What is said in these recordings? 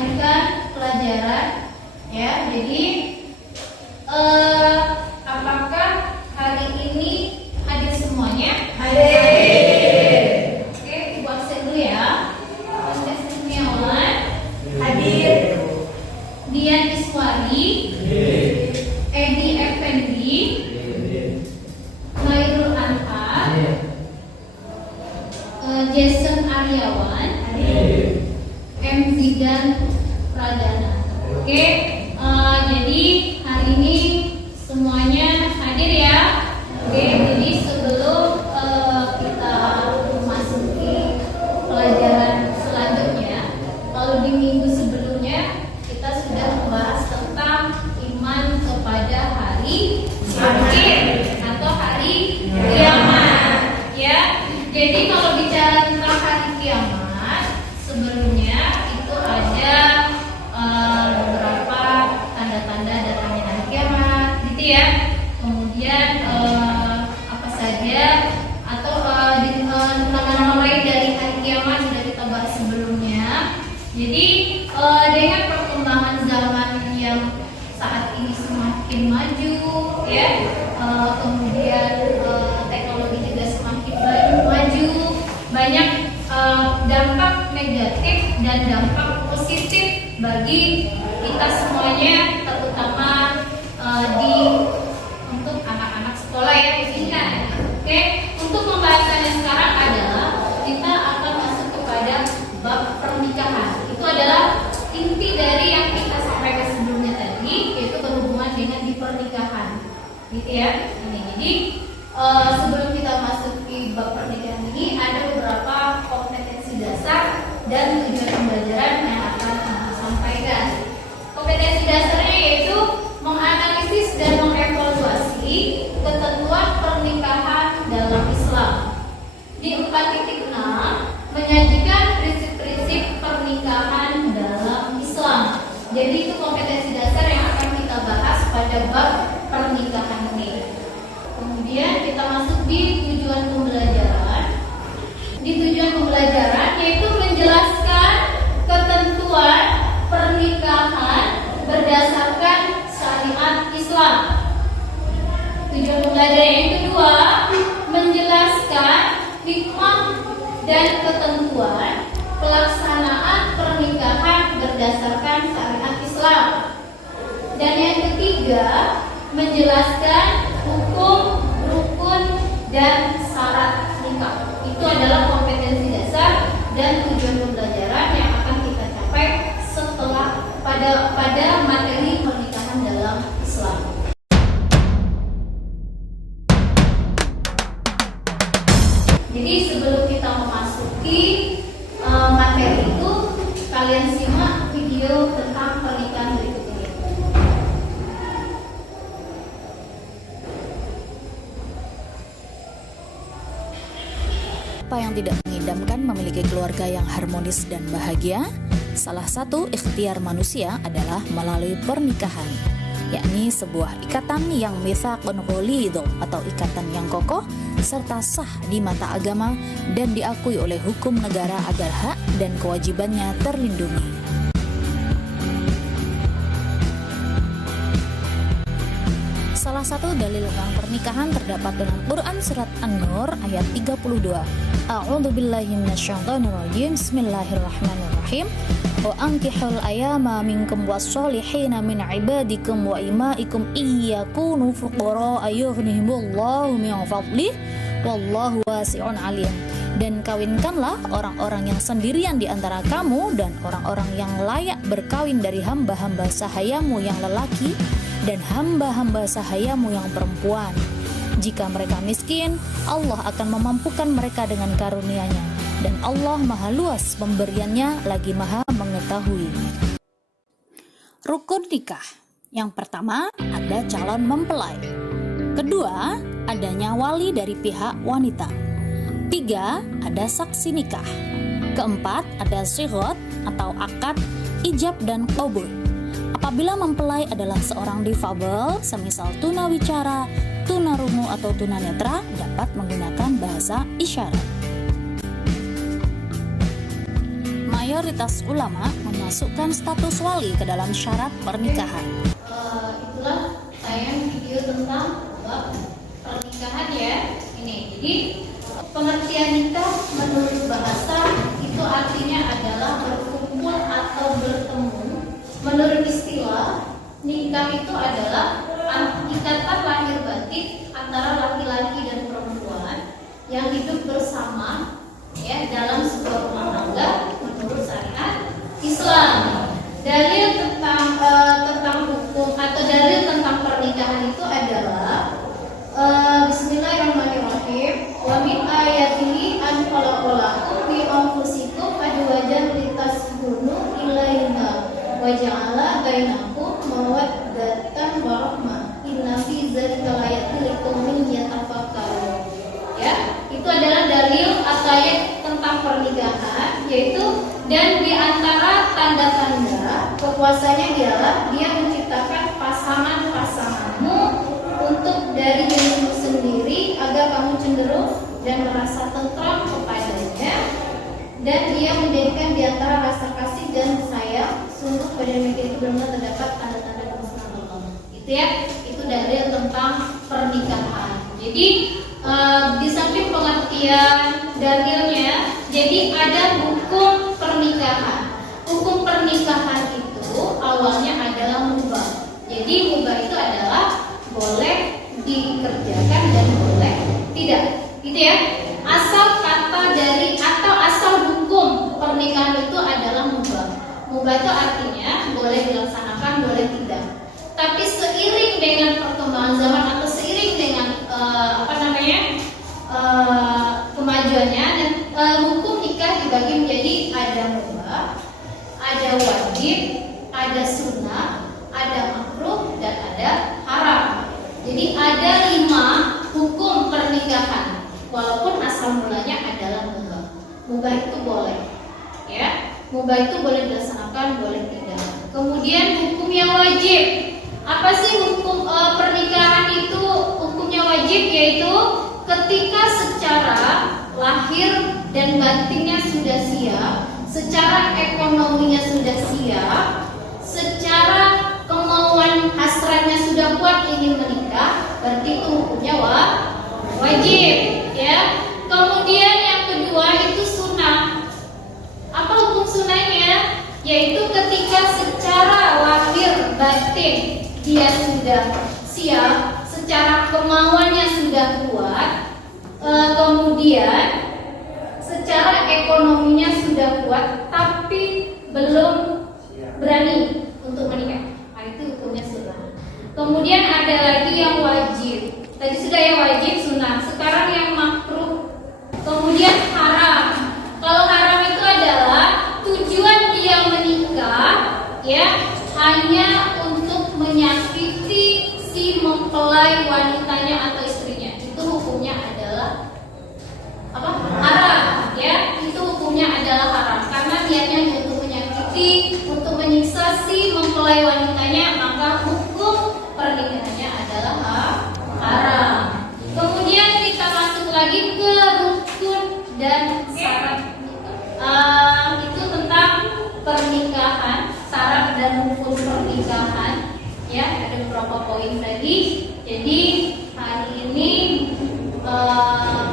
melanjutkan pelajaran ya. Jadi apakah hari ini hadir semuanya? Hadir. Oke, Ibu absen dulu ya. Absen Kurniawan Hadir. Dian Iswari, Edi Effendi, Khairul Anhar, Jason Aryawan, M. Zidan Pradana. Oke, jadi hari ini semuanya hadir ya. Oke, jadi sebelum kita memasuki pelajaran selanjutnya, kalau di minggu sebelumnya kita sudah membahas tentang iman kepada hari akhir atau hari kiamat ya. Jadi kalau bicara tentang hari kiamat, sebelumnya itu ada beberapa tanda-tanda datangnya hari kiamat, gitu ya. Kemudian apa saja atau nama-nama lain dari hari kiamat sudah kita bahas sebelumnya. Jadi dengan perkembangan zaman yang saat ini semakin maju, ya, kemudian teknologi juga semakin maju, banyak dampak negatif dan dampak positif bagi kita semuanya, terutama untuk anak-anak sekolah ya khususnya. Oke, untuk pembahasannya sekarang adalah kita akan masuk kepada bab pernikahan. Itu adalah inti dari yang kita sampaikan sebelumnya tadi, yaitu berhubungan dengan di pernikahan, gitu ya. Jadi sebelum kita masuk di bab pernikahan ini, ada beberapa kompetensi dasar dan tujuan pembelajaran yang akan kita sampaikan. Kompetensi dasarnya yaitu menganalisis dan mengevaluasi ketentuan pernikahan dalam Islam. Di 4.6 menyajikan prinsip-prinsip pernikahan dalam Islam. Jadi itu kompetensi dasar yang akan kita bahas pada bab pernikahan ini. Kemudian kita masuk di tujuan pembelajaran. Di tujuan pembelajaran yaitu menjelaskan ketentuan pernikahan berdasarkan syariat Islam. Tujuan pembelajaran yang kedua, menjelaskan hikmah dan ketentuan pelaksanaan pernikahan berdasarkan syariat Islam. Dan yang ketiga, menjelaskan hukum, rukun, dan syarat nikah. Itu adalah kompetensi dasar dan tujuan pembelajaran yang akan kita capai setelah pada materi pernikahan dalam Islam. Jadi sebelum kita memasuki materi itu, kalian simak video tentang pernikahan berikut ini. Apa yang tidak mengidamkan memiliki keluarga yang harmonis dan bahagia? Salah satu ikhtiar manusia adalah melalui pernikahan, yakni sebuah ikatan yang mitsaqun ghalidh atau ikatan yang kokoh serta sah di mata agama dan diakui oleh hukum negara agar hak dan kewajibannya terlindungi. Salah satu dalil tentang pernikahan terdapat dalam Quran surat An-Nur ayat 32. A'udzubillahi minasyaitonirrajim. Bismillahirrahmanirrahim. Wa ankihul ayama minkum was-solihina min ibadikum wa imaikum iyakunu fuqara ayughnihimullahu min fadlih wallahu wasi'un alim. Dan kawinkanlah orang-orang yang sendirian di antara kamu dan orang-orang yang layak berkawin dari hamba-hamba sahayamu yang lelaki dan hamba-hamba sahayamu yang perempuan. Jika mereka miskin, Allah akan memampukan mereka dengan karunia-Nya, dan Allah maha luas pemberiannya lagi maha mengetahui. Rukun nikah. Yang pertama, ada calon mempelai. Kedua, adanya wali dari pihak wanita. Tiga, ada saksi nikah. Keempat, ada sighot atau akad, ijab dan qabul. Apabila mempelai adalah seorang difabel, semisal tunawicara, tunarungu atau tunanetra, dapat menggunakan bahasa isyarat. Mayoritas ulama memasukkan status wali ke dalam syarat pernikahan. Itulah tayangan video tentang bab pernikahan ya. Ini, jadi pengertian nikah menurut bahasa itu artinya adalah berkumpul atau bertemu. Menurut istilah, nikah itu adalah ikatan lahir batin antara laki-laki dan perempuan yang hidup bersama ya dalam sebuah rumah tangga menurut syariat Islam. Dalil tentang hukum atau dalil tentang pernikahan itu adalah Bismillahirrahmanirrahim. Wa min ayatihi an khalaqalakum fi anfusikum azwajan litaskunu ilaiha wa ja'ala bainakum mawaddatan wa rahmah. Inna fi dzalika laayatin liqaumin yatafakkarun. Ya, itu adalah dalil atau ayat tentang pernikahan, yaitu dan di antara tanda-tanda kekuasaannya ialah dia menciptakan pasangan-pasanganmu untuk dari dirimu sendiri agar kamu cenderung dan merasa tentram kepadanya, dan dia menjadikan di antara rasa kasih dan sayang sungguh pada mereka itu benar terdapat tanda-tanda kemesraan Allah. Itu ya, itu dalil tentang pernikahan. Jadi di samping pengertian dalilnya, jadi ada hukum pernikahan. Hukum pernikahan itu awalnya adalah mubah. Jadi mubah itu adalah boleh dikerjakan dan boleh tidak, gitu ya. Asal kata dari atau asal hukum pernikahan itu adalah mubah. Mubah itu artinya boleh dilaksanakan, boleh tidak. Tapi seiring dengan perkembangan zaman atau seiring dengan kemajuannya dan hukum nikah dibagi menjadi ada mubah, ada wajib, ada sunnah, ada makruh, dan ada haram. Jadi ada 5 hukum pernikahan, walaupun asal mulanya adalah mubah. Mubah itu boleh, ya. Mubah itu boleh dilaksanakan, boleh tidak. Kemudian hukum yang wajib. Apa sih hukum pernikahan itu? Hukumnya wajib yaitu ketika secara lahir dan batinnya sudah siap, secara ekonominya sudah siap, secara kemauan hasratnya sudah kuat ingin menikah, berarti itu hukumnya wajib, ya. Kemudian yang kedua itu sunnah. Apa hukum sunnahnya? Yaitu ketika secara lahir batin dia sudah siap, secara kemauannya sudah kuat, kemudian secara ekonominya sudah kuat, tapi belum berani untuk menikah. Nah, itu hukumnya sunnah. Kemudian ada lagi yang wajib. Tadi sudah yang wajib sunnah. Sekarang yang makruh. Kemudian haram. Kalau haram itu adalah tujuan dia menikah, ya, hanya untuk menyakiti si mempelai wanitanya atau istrinya. Itu hukumnya adalah apa? Haram, ya. Itu hukumnya adalah haram karena niatnya untuk menyakiti, untuk menyiksa si mempelai wanitanya, maka hukum pernikahannya adalah haram. Kemudian kita masuk lagi ke rukun dan syarat. Itu tentang pernikahan, syarat dan rukun pernikahan. Ya, ada beberapa poin tadi. Jadi hari ini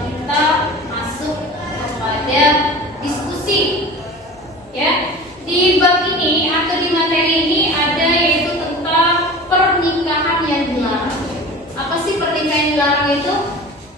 kita masuk kepada diskusi. Ya, di bab ini atau di materi ini ada yaitu tentang pernikahan yang dilarang. Apa sih pernikahan yang dilarang itu?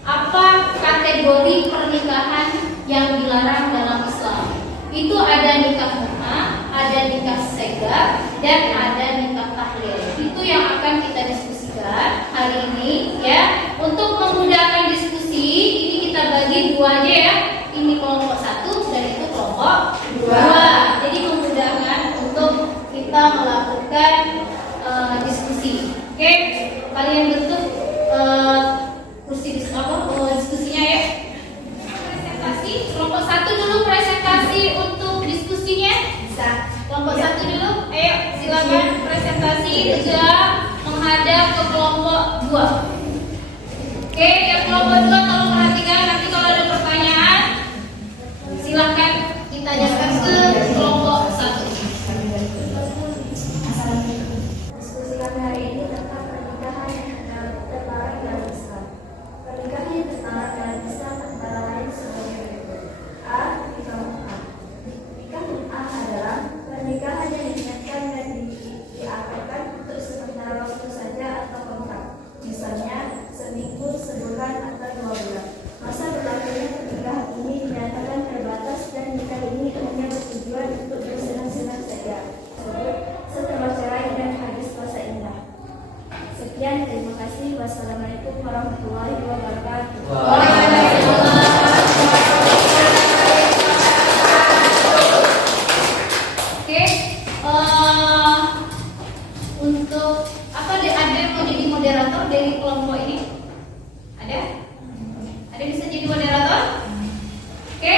Apa kategori pernikahan yang dilarang dalam Islam? Itu ada nikah mut'ah, ada nikah segar, dan ada nikah tahlil. Itu yang akan kita diskusikan hari ini, ya. Untuk memudahkan diskusi, ini kita bagi 2 aja ya. Ini kelompok 1 dan itu kelompok 2. Jadi memudahkan untuk kita melakukan diskusi. Oke, kalian bentuk kursi diskusinya ya. Presentasi kelompok 1 dulu, presentasi untuk diskusinya. Bisa. Kelompok 1 dulu. Ayo silakan presentasi juga menghadap ke kelompok 2. Oke, yang kelompok 2 tolong perhatikan, nanti kalau ada pertanyaan silakan ditanyakan ke kelompok 1. Untuk apa ada yang mau jadi moderator dari kelompok ini? Ada? Ada bisa jadi moderator? Oke,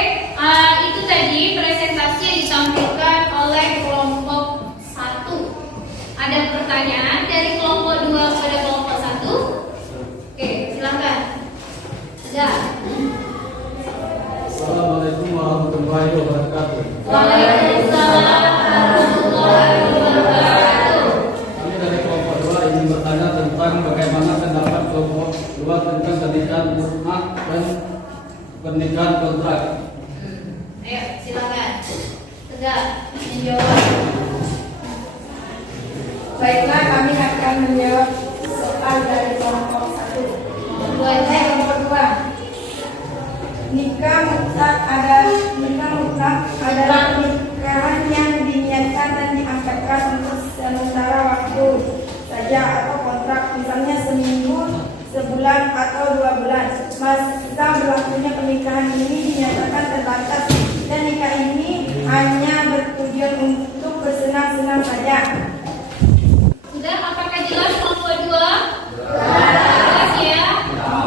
itu tadi presentasi yang ditampilkan oleh kelompok 1. Ada pertanyaan dari kelompok 2 kepada kelompok 1? Oke, silakan. Ada. Assalamualaikum warahmatullahi wabarakatuh. Waalaikumsalam warahmatullahi wabarakatuh. Kami dari kelompok 2 ingin bertanya tentang bagaimana pendapat kelompok 2 tentang pernikahan mut'ah dan pernikahan kontrak. Ayo, silakan. Tegak menjawab. Baiklah, kami akan menjawab soal dari kelompok 1. Kelompok 2. Nikah mutlak adalah pernikahan yang diniatkan dan diangkatkan untuk sementara waktu saja atau kontrak, misalnya seminggu, sebulan atau 2 bulan. Masa berlakunya pernikahan ini dinyatakan terbatas dan nikah ini hanya bertujuan untuk bersenang-senang saja. Sudah, apakah jelas kelompok 2? Jelas ya?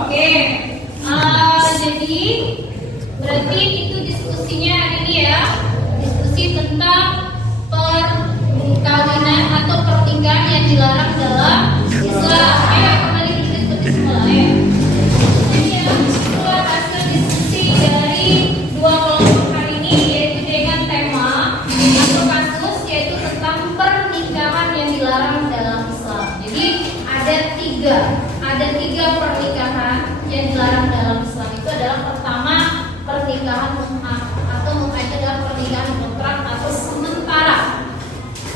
Oke. Jadi berarti itu diskusinya hari ini ya. Diskusi tentang perkawinan atau pernikahan yang dilarang dalam Islam. Ayo kembali berdiskusi semula ya. Ini ya, keluar hasil diskusi dari 2 kelompok hari ini, yaitu dengan tema atau kasus yaitu tentang pernikahan yang dilarang dalam Islam. Jadi ada tiga pernikahan yang dilarang dalam Islam. Itu adalah pertama pernikahan mut'ah, atau mut'ah itu adalah pernikahan kontrak atau sementara.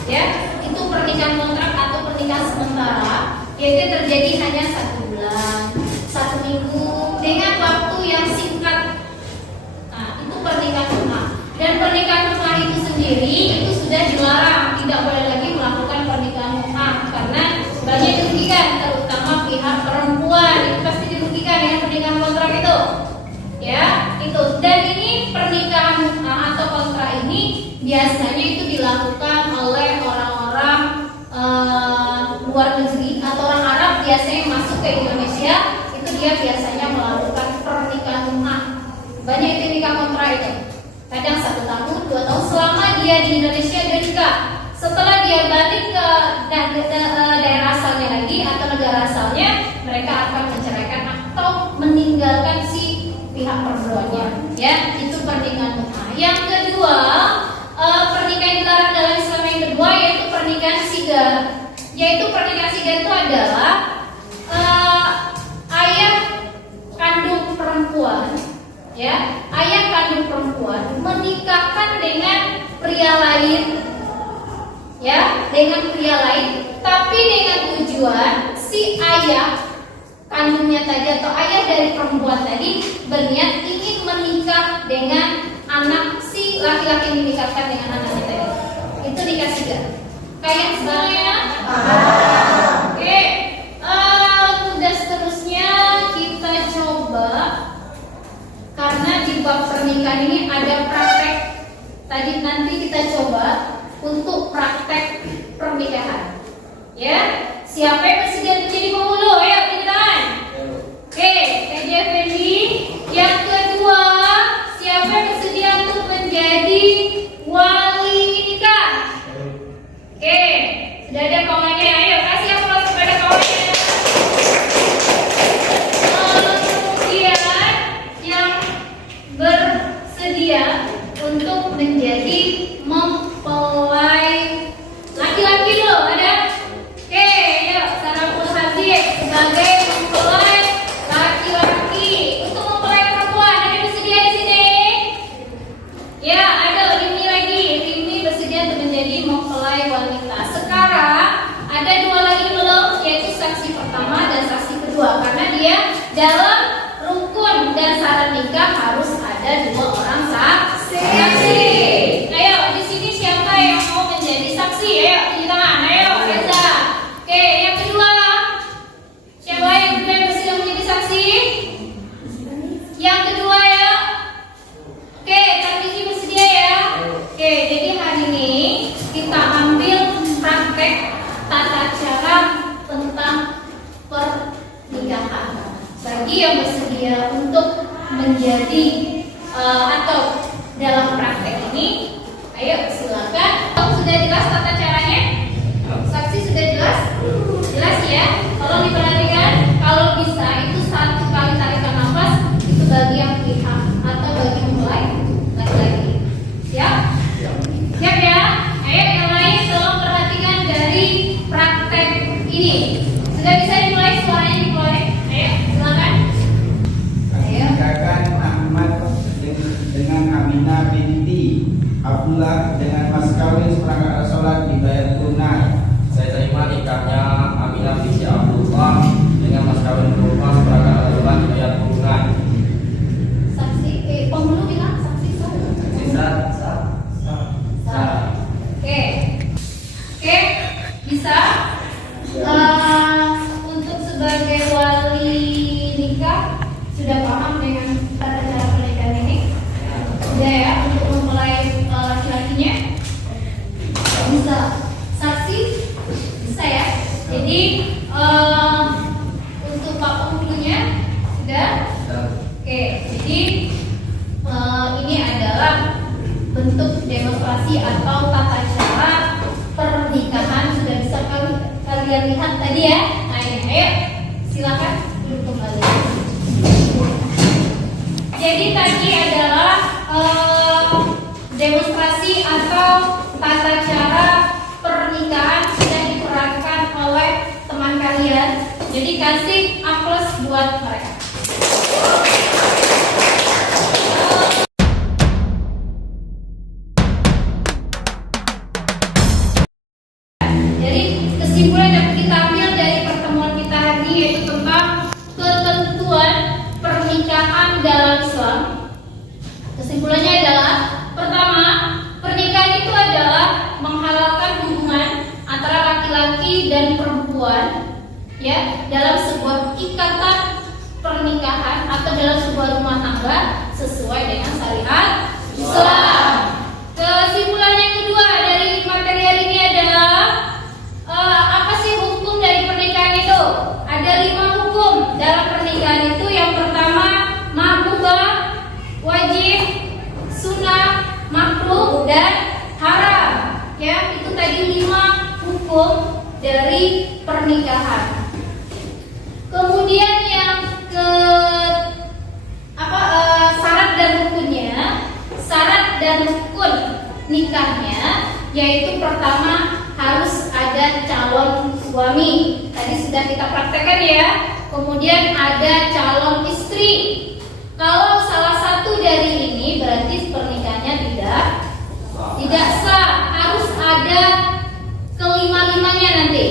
Ya, itu pernikahan kontrak atau pernikahan sementara, yaitu terjadi hanya 1 bulan, 1 minggu dengan waktu yang singkat. Nah, itu pernikahan mut'ah. Dan pernikahan mut'ah itu sendiri itu sudah dilarang, tidak boleh lagi melakukan pernikahan mut'ah karena banyak dirugikan, terutama pihak perempuan itu pasti dirugikan dengan pernikahan kontrak itu. Ya, itu. Dan ini pernikahan mut'ah atau kontrak ini biasanya itu dilakukan oleh orang-orang luar negeri atau orang Arab biasanya masuk ke Indonesia, itu dia biasanya melakukan pernikahan mut'ah. Banyak itu nikah kontrak itu. Kadang 1 tahun, 2 tahun selama dia di Indonesia dia nikah. Setelah dia balik ke daerah asalnya lagi atau negara asalnya, mereka akan menceraikan atau meninggalkan si pihak perempuannya. Ya, itu pernikahan mut'ah. Yang kedua, pernikahan dilarang dalam Islam yang kedua yaitu pernikahan sigar. Yaitu pernikahan sigar itu adalah ayah kandung perempuan, ya, ayah kandung perempuan menikahkan dengan pria lain. Ya, dengan pria lain, tapi dengan tujuan si ayah kandungnya tadi atau ayah dari perempuan tadi berniat ingin menikah dengan anak si laki-laki yang dinikahkan dengan anaknya tadi. Itu nikah sigar. Kayak sebenarnya. Oke. Udah seterusnya kita coba, karena di bab pernikahan ini ada praktek. Tadi nanti kita coba untuk praktek pernikahan. Ya, siapa yang bersedia untuk jadi penghulu? Ayo, tunjuk tangan. Oke, KJ Fendi. Yang kedua, siapa yang bersedia untuk menjadi wali nikah? Oke, sudah ada kawannya. Ayo, kasih aplaus kepada kawannya. Kemudian yang bersedia untuk menjadi mempelai laki-laki loh, ada? Oke, yuk Saraful Hadir sebagai mempelai laki-laki. Untuk mempelai perempuan ada yang bersedia di sini? Ya, ada Rimi lagi. Rimi bersedia untuk menjadi mempelai wanita. Sekarang ada 2 lagi belum, yaitu saksi pertama dan saksi kedua. Karena dia dalam rukun dan syarat nikah harus ada 2 orang saksi. Ayo, di sini siapa yang mau menjadi saksi? Ayo, tunjuk tangan. Ayo, Reza. Oke, yang kedua. Siapa yang kedua yang bersedia menjadi saksi? Yang kedua ya. Oke, Kak Gigi bersedia ya. Oke, jadi hari ini kita ambil tata cara tentang pernikahan. Bagi yang bersedia untuk menjadi atau dalam praktek ini, ayo silakan. Sudah jelas tata caranya? Saksi sudah jelas? Jelas ya? Tolong diperhatikan. Kalau bisa itu 1 kali tarikan nafas itu bagi yang pihak atau bagi yang mulai lagi-lagi. Siap? Siap ya? Ayo yang lain tolong perhatikan dari praktek ini. Sudah bisa dimulai, suaranya dimulai. Ayo silakan. Menikahkan Ahmad dengan Aminah binti Abdullah dengan mas kawin seperangkat alat sholat dibayar tunai. Saya terima nikahnya Aminah binti Abdullah dengan mas kawin berupa seperangkat alat sholat dibayar tunai. Saksi, penghulu bilang saksi sah. Sah. Oke, bisa. Untuk sebagai wali nikah sudah paham dengan tata cara pernikahan ini? Sudah ya, untuk memulai laki-lakinya bisa. Saksi bisa ya. Jadi untuk Pak Penghulunya sudah. Oke, jadi ini adalah bentuk demonstrasi atau tata cara pernikahan. Sudah bisa kalian lihat tadi ya. Nah ini, ayo silakan duduk kembali. Jadi tadi adalah demonstrasi atau tata cara pernikahan sudah diperankan oleh teman kalian. Jadi kasih aplaus buat mereka. Jadi kesimpulan yang kita ambil dari pertemuan kita hari ini yaitu tentang ketentuan pernikahan dalam Islam. Kesimpulannya adalah pertama, pernikahan itu adalah menghalalkan hubungan antara laki-laki dan perempuan ya dalam sebuah ikatan pernikahan atau dalam sebuah rumah tangga sesuai dengan syariat Islam. Kesimpulan yang kedua dari materi hari ini adalah apa sih hukum dari pernikahan itu? Ada 5 hukum dalam pernikahan itu. Yang pertama, mahbubah, wajib, sunnah, makruh, dan haram. Ya, itu tadi 5 hukum dari pernikahan. Kemudian yang ke syarat dan rukunnya, syarat dan rukun nikahnya yaitu pertama harus ada calon suami. Tadi sudah kita praktekkan ya. Kemudian ada calon istri. Kalau salah satu dari ini berarti pernikahannya tidak sah. Harus ada kelima-limanya nanti.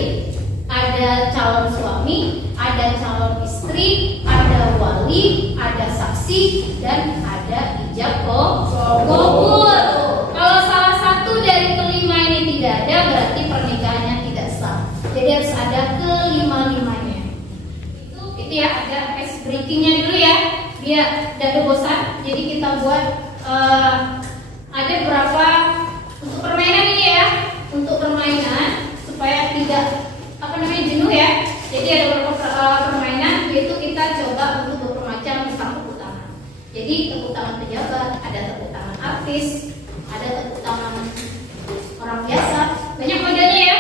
Ada calon suami, ada calon istri, ada wali, ada saksi, dan ada ijab kabul. Kalau salah satu dari kelima ini tidak ada, berarti pernikahannya tidak sah. Jadi harus ada kelima-limanya. Itu ya, ada ice breakingnya dulu ya, biar tidak bosan. Jadi kita buat ada berapa untuk permainan ini ya, untuk permainan supaya tidak jenuh ya. Jadi ada beberapa permainan, yaitu kita coba untuk beberapa macam tentang tepuk tangan. Jadi tepuk tangan pejabat, ada tepuk tangan artis, ada tepuk tangan orang biasa, banyak modelnya ya.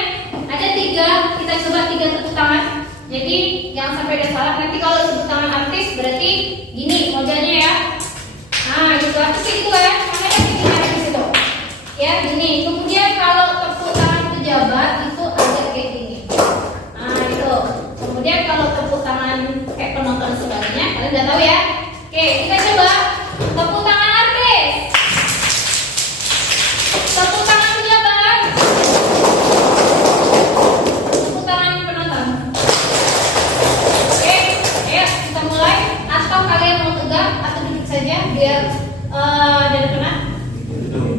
Ada 3, kita coba 3 tepuk tangan. Jadi jangan sampai ada salah. Nanti kalau tepuk tangan artis berarti gini modelnya ya. Nah itu apa sih itu ya? Karena kan ini ada di situ. Ya gini. Kemudian kalau tepuk tangan pejabat itu ada kayak gini. Kemudian kalau tepuk tangan kayak penonton sebagainya, kalian udah tahu ya. Oke, kita coba tepuk tangan artis, tepuk tangan pejabat, tepuk tangan penonton. Oke, ayo kita mulai. Atau kalian mau tegak atau duduk saja biar dari mana?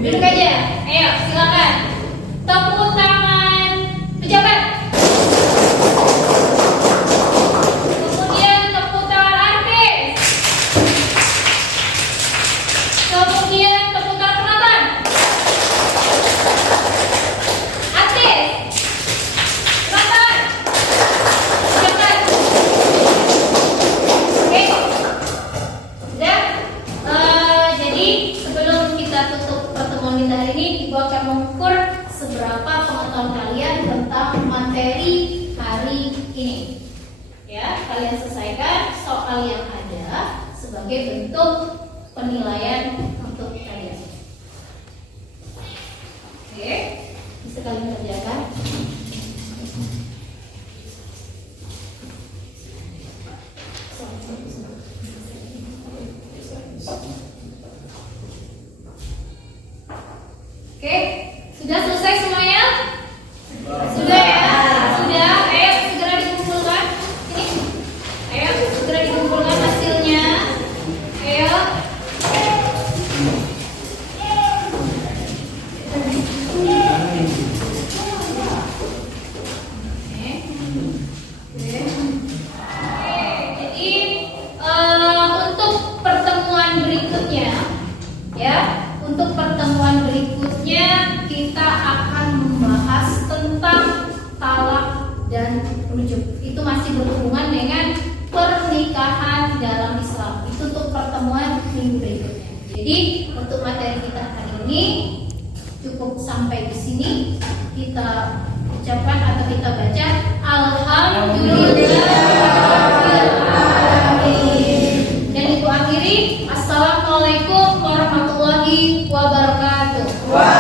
Duduk aja. Ayo, silakan. Tepuk tangan pejabat. materi hari ini. Ya, kalian selesaikan soal yang ada sebagai bentuk penilaian untuk kalian. Oke, bisa kalian kerjakan. Oke, sudah selesai semuanya? Sudah ya? Sudah, ayo segera dikumpulkan. Ini, ayo segera dikumpulkan hasilnya. Ayo. Jadi untuk pertemuan berikutnya, ya, untuk pertemuan berikutnya kita akan membahas tentang talak dan rujuk. Itu masih berhubungan dengan pernikahan dalam Islam. Itu untuk pertemuan minggu berikutnya. Jadi untuk materi kita hari ini cukup sampai di sini. Kita ucapkan atau kita baca Alhamdulillah. Dan ibu akhiri, Assalamualaikum warahmatullahi wabarakatuh.